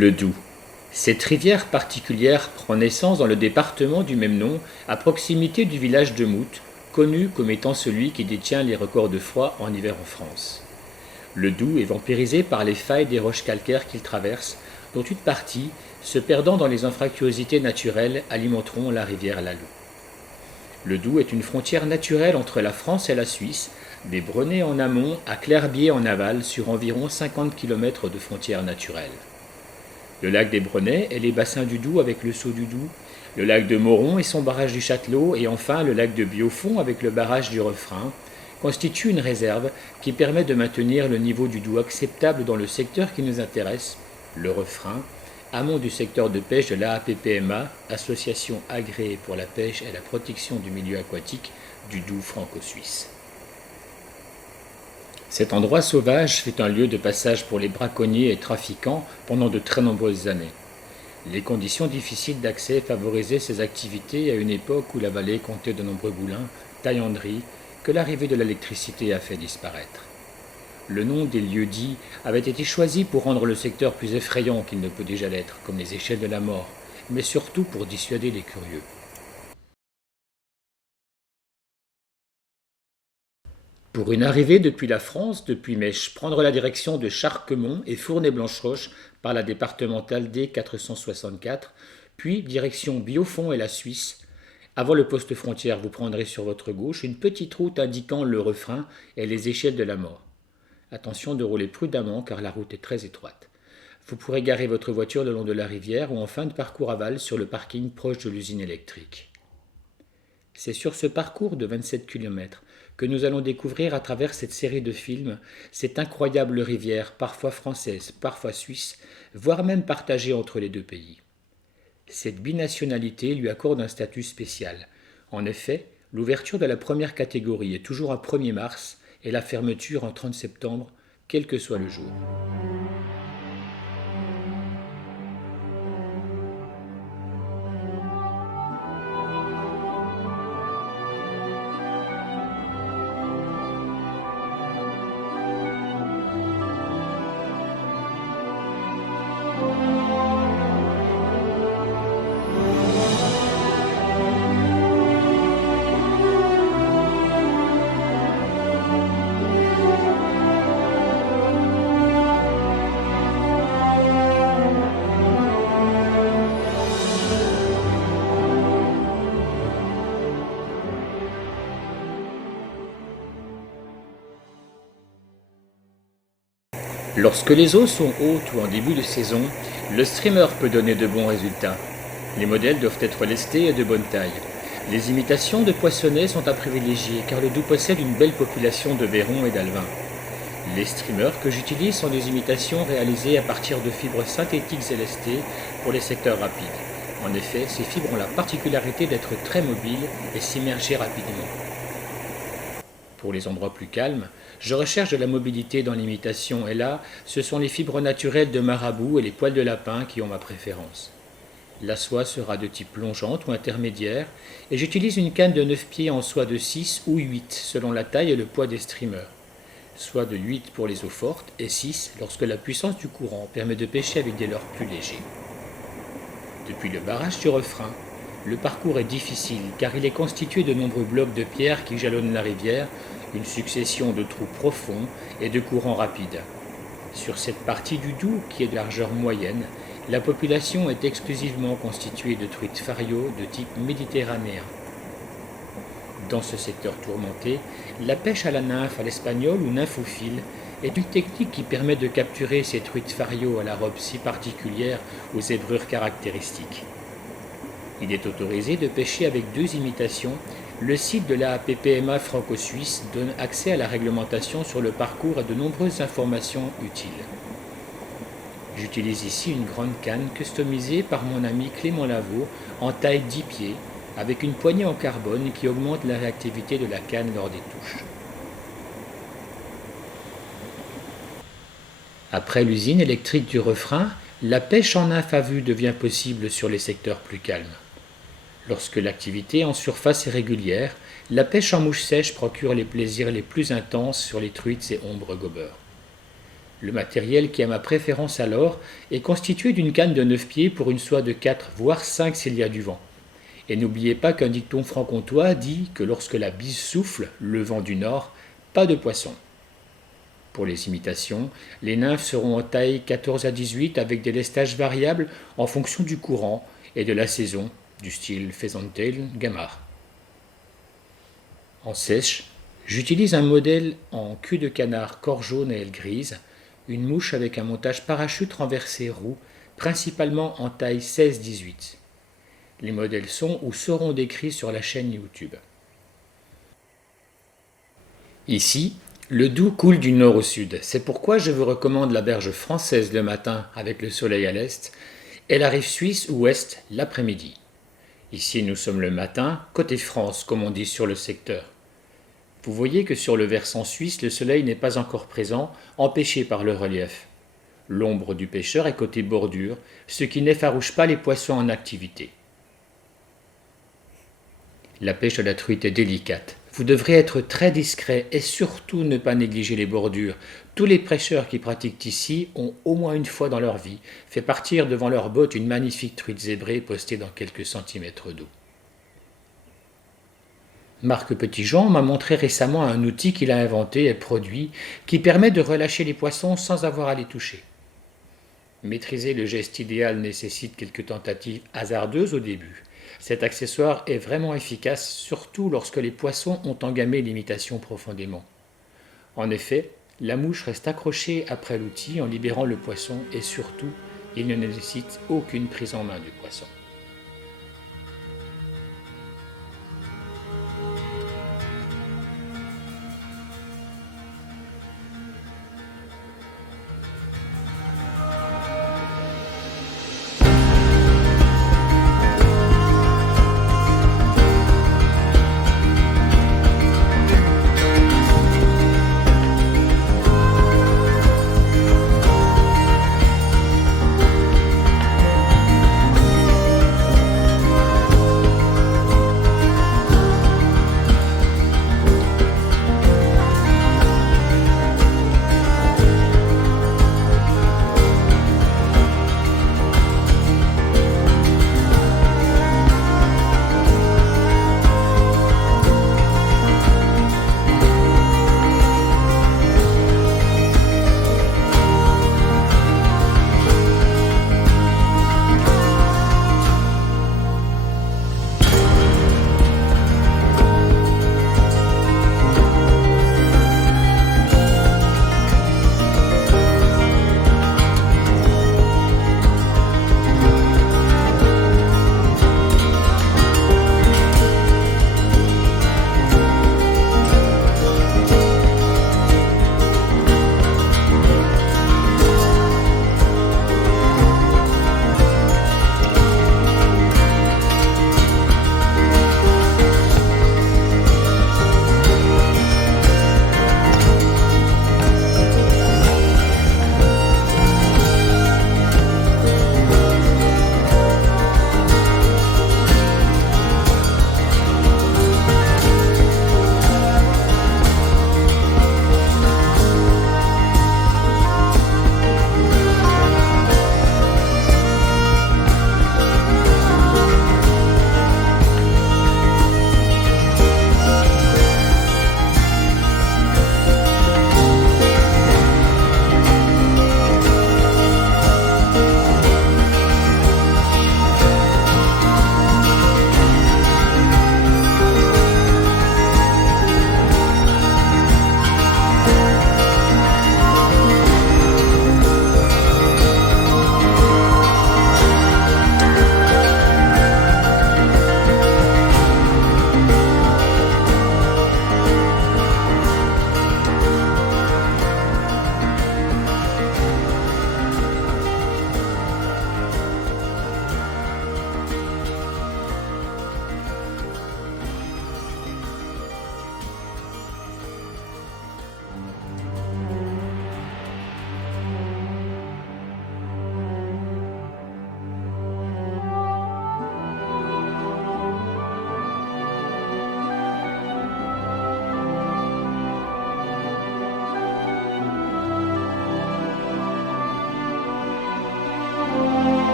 Le Doubs. Cette rivière particulière prend naissance dans le département du même nom, à proximité du village de Mout, connu comme étant celui qui détient les records de froid en hiver en France. Le Doubs est vampirisé par les failles des roches calcaires qu'il traverse, dont une partie, se perdant dans les anfractuosités naturelles, alimenteront la rivière Lalou. Le Doubs est une frontière naturelle entre la France et la Suisse, des Brenets en amont à Clairbier en aval, sur environ 50 km de frontière naturelle. Le lac des Brenets et les bassins du Doubs avec le Saut du Doubs, le lac de Moron et son barrage du Châtelot, et enfin le lac de Biofond avec le barrage du Refrain, constituent une réserve qui permet de maintenir le niveau du Doubs acceptable dans le secteur qui nous intéresse, le Refrain, amont du secteur de pêche de l'AAPPMA, Association agréée pour la pêche et la protection du milieu aquatique du Doubs franco-suisse. Cet endroit sauvage fut un lieu de passage pour les braconniers et trafiquants pendant de très nombreuses années. Les conditions difficiles d'accès favorisaient ces activités à une époque où la vallée comptait de nombreux moulins, taillanderies, que l'arrivée de l'électricité a fait disparaître. Le nom des lieux-dits avait été choisi pour rendre le secteur plus effrayant qu'il ne peut déjà l'être, comme les échelles de la mort, mais surtout pour dissuader les curieux. Pour une arrivée depuis la France, depuis Mèche, prendre la direction de Charquemont et Fournet-Blancheroche par la départementale D464, puis direction Biofond et la Suisse. Avant le poste frontière, vous prendrez sur votre gauche une petite route indiquant le Refrain et les échelles de la mort. Attention de rouler prudemment car la route est très étroite. Vous pourrez garer votre voiture le long de la rivière ou en fin de parcours aval sur le parking proche de l'usine électrique. C'est sur ce parcours de 27 km que nous allons découvrir à travers cette série de films cette incroyable rivière, parfois française, parfois suisse, voire même partagée entre les deux pays. Cette binationalité lui accorde un statut spécial. En effet, l'ouverture de la première catégorie est toujours un 1er mars et la fermeture un 30 septembre, quel que soit le jour. Lorsque les eaux sont hautes ou en début de saison, le streamer peut donner de bons résultats. Les modèles doivent être lestés et de bonne taille. Les imitations de poissonnets sont à privilégier car le Doubs possède une belle population de vairons et d'alevins. Les streamers que j'utilise sont des imitations réalisées à partir de fibres synthétiques et lestées pour les secteurs rapides. En effet, ces fibres ont la particularité d'être très mobiles et s'immerger rapidement. Pour les endroits plus calmes, je recherche de la mobilité dans l'imitation et là, ce sont les fibres naturelles de marabout et les poils de lapin qui ont ma préférence. La soie sera de type plongeante ou intermédiaire et j'utilise une canne de 9 pieds en soie de 6 ou 8 selon la taille et le poids des streamers. Soit de 8 pour les eaux fortes et 6 lorsque la puissance du courant permet de pêcher avec des leurres plus légers. Depuis le barrage du Refrain, le parcours est difficile car il est constitué de nombreux blocs de pierre qui jalonnent la rivière, une succession de trous profonds et de courants rapides. Sur cette partie du Doubs, qui est de largeur moyenne, la population est exclusivement constituée de truites fario de type méditerranéen. Dans ce secteur tourmenté, la pêche à la nymphe à l'espagnol ou nymphophile est une technique qui permet de capturer ces truites fario à la robe si particulière aux zébrures caractéristiques. Il est autorisé de pêcher avec 2 imitations. Le site de la APPMA franco-suisse donne accès à la réglementation sur le parcours et de nombreuses informations utiles. J'utilise ici une grande canne customisée par mon ami Clément Lavaux en taille 10 pieds avec une poignée en carbone qui augmente la réactivité de la canne lors des touches. Après l'usine électrique du Refrain, la pêche en nymphe à vue devient possible sur les secteurs plus calmes. Lorsque l'activité en surface est régulière, la pêche en mouche sèche procure les plaisirs les plus intenses sur les truites et ombres gobeurs. Le matériel qui a ma préférence alors est constitué d'une canne de 9 pieds pour une soie de 4 voire 5 s'il y a du vent. Et n'oubliez pas qu'un dicton franc-comtois dit que lorsque la bise souffle, le vent du nord, pas de poisson. Pour les imitations, les nymphes seront en taille 14 à 18 avec des lestages variables en fonction du courant et de la saison, du style Pheasant-tail, Gamard. En sèche, j'utilise un modèle en cul de canard corps jaune et aile grise, une mouche avec un montage parachute renversé roux, principalement en taille 16-18. Les modèles sont ou seront décrits sur la chaîne YouTube. Ici, le Doubs coule du nord au sud. C'est pourquoi je vous recommande la berge française le matin avec le soleil à l'est et la rive suisse ou ouest l'après-midi. Ici, nous sommes le matin, côté France, comme on dit sur le secteur. Vous voyez que sur le versant suisse, le soleil n'est pas encore présent, empêché par le relief. L'ombre du pêcheur est côté bordure, ce qui n'effarouche pas les poissons en activité. La pêche à la truite est délicate. Vous devrez être très discret et surtout ne pas négliger les bordures. Tous les pêcheurs qui pratiquent ici ont au moins une fois dans leur vie fait partir devant leur botte une magnifique truite zébrée postée dans quelques centimètres d'eau. Marc Petitjean m'a montré récemment un outil qu'il a inventé et produit qui permet de relâcher les poissons sans avoir à les toucher. Maîtriser le geste idéal nécessite quelques tentatives hasardeuses au début. Cet accessoire est vraiment efficace, surtout lorsque les poissons ont engamé l'imitation profondément. En effet, la mouche reste accrochée après l'outil en libérant le poisson et surtout, il ne nécessite aucune prise en main du poisson.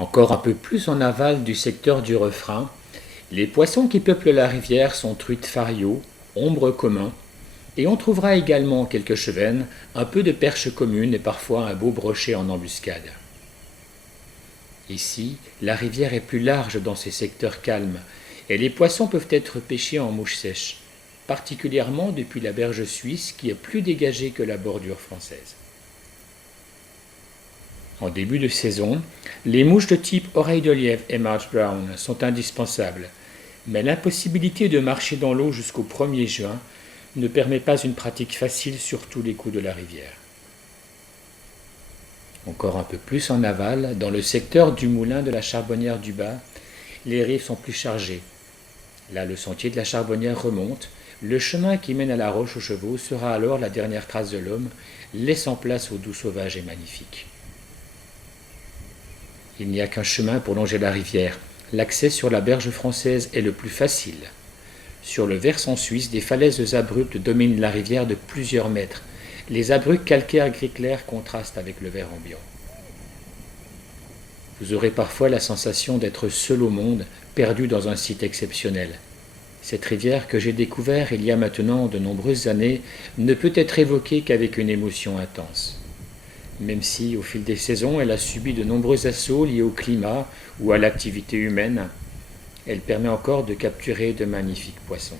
Encore un peu plus en aval du secteur du refrain, les poissons qui peuplent la rivière sont truites fario, ombre commun, et on trouvera également quelques chevennes, un peu de perches communes et parfois un beau brochet en embuscade. Ici, la rivière est plus large dans ces secteurs calmes, et les poissons peuvent être pêchés en mouche sèche, particulièrement depuis la berge suisse qui est plus dégagée que la bordure française. En début de saison, les mouches de type oreille de lièvre et marsh brown sont indispensables, mais l'impossibilité de marcher dans l'eau jusqu'au 1er juin ne permet pas une pratique facile sur tous les coups de la rivière. Encore un peu plus en aval, dans le secteur du moulin de la Charbonnière du Bas, les rives sont plus chargées. Là, le sentier de la Charbonnière remonte. Le chemin qui mène à la Roche aux Chevaux sera alors la dernière trace de l'homme, laissant place aux doux sauvages et magnifiques. Il n'y a qu'un chemin pour longer la rivière. L'accès sur la berge française est le plus facile. Sur le versant suisse, des falaises abruptes dominent la rivière de plusieurs mètres. Les abruques calcaires gris clair contrastent avec le vert ambiant. Vous aurez parfois la sensation d'être seul au monde, perdu dans un site exceptionnel. Cette rivière que j'ai découverte il y a maintenant de nombreuses années ne peut être évoquée qu'avec une émotion intense. Même si, au fil des saisons, elle a subi de nombreux assauts liés au climat ou à l'activité humaine, elle permet encore de capturer de magnifiques poissons.